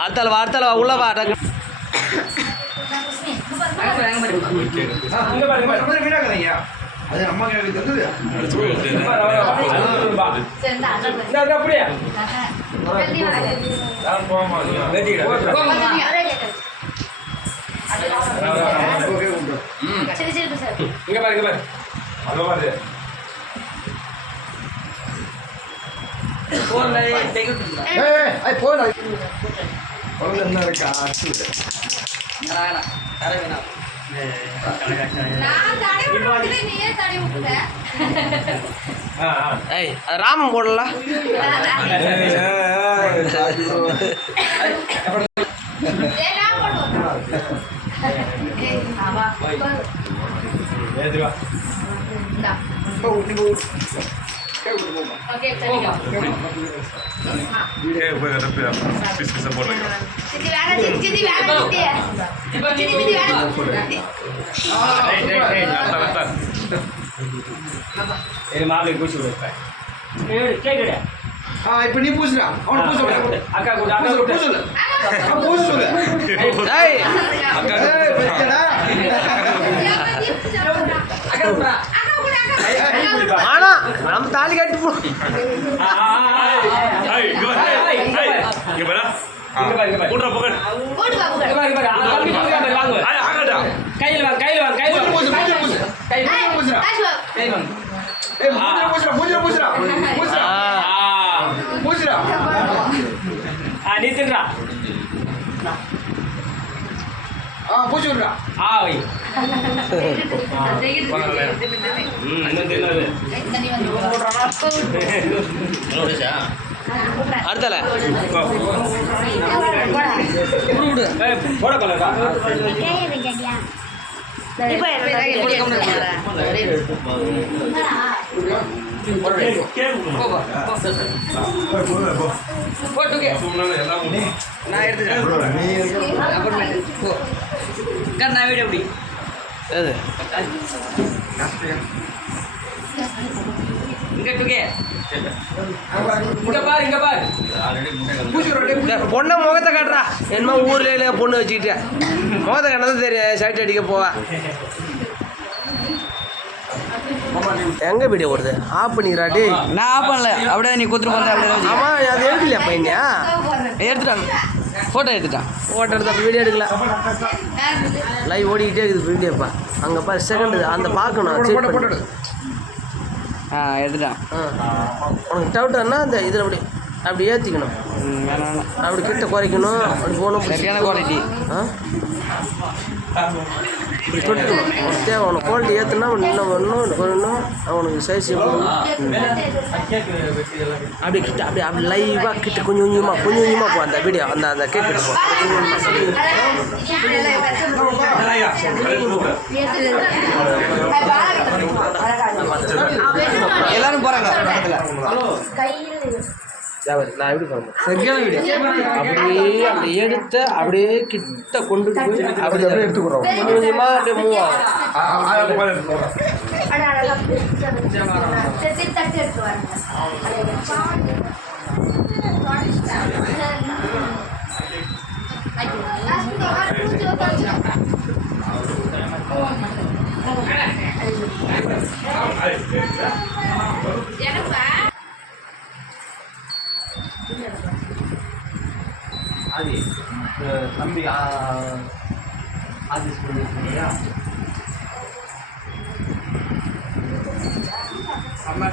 அடுத்தால வா உள்ள வா அது அம்மா கேட்க தந்தது அப்படியே இங்க பாரு அதோ பாரு போன் போன் என்ன இருக்கா ராமன் போடல இப்ப நீ பூசுறா அவன் பூச அக்கா கூட பூச சொல்லு ஆனா நம்ம தாலி கட்டி போ நீ தின்றா பூச்சி விடுறா அடுத்தல நான் எடுத்துக்கிறேன் வீடியோ எப்படி பொண்ணை முகத்தை காட்டுறா என்னமோ ஊர்ல பொண்ணு வச்சுக்கிட்டேன் முகத்தை காட்டுறது தெரியும் சைட் அடிக்க போவா எங்க வீடியோ ஓடுது ஆஃப் பண்ணிக்கிறாட்டி நான் ஆஃப் பண்ணல அப்படியே நீ குத்துட்டு போன அப்படியே ஆமா அது எடுக்கலையா பையனா எடுத்துட்டான் ஃபோட்டோ எடுத்துட்டான் ஃபோட்டோ எடுத்தா வீடியோ எடுக்கல லைவ் ஓடிக்கிட்டே இருக்குது வீடியோப்பா அங்கே பாரு செகண்ட் அந்த பார்க்கணும் எடுத்துட்டான் உனக்கு டவுட்டானா அந்த இதில் அப்படி ஏற்றிக்கணும் அப்படி கிட்ட குறைக்கணும் அப்படி போகணும் சரியான குவாலிட்டி இப்படி தொட்டுக்கணும் உனக்கு தேவை உனக்கு குவாலிட்டி ஏற்றுனா இன்னும் ஒன்றும் பண்ணணும் அவனுக்கு சைஸ் அப்படி கிட்ட அப்படி லைவாக கிட்ட கொஞ்சம் கொஞ்சமாக போ அந்த வீடியோ அந்த கேக் கிட்ட போ எல்லாரும் போகிறாங்க நான் எப்படி பண்ணுறேன் அப்படி எடுத்து அப்படியே கிட்ட கொண்டு போய் அப்படியே எடுத்துக்கிறோம் கொஞ்சமாக அப்படியே மூவ் அது தம்பி ஆஃபீஸ் பண்ணியா அம்மா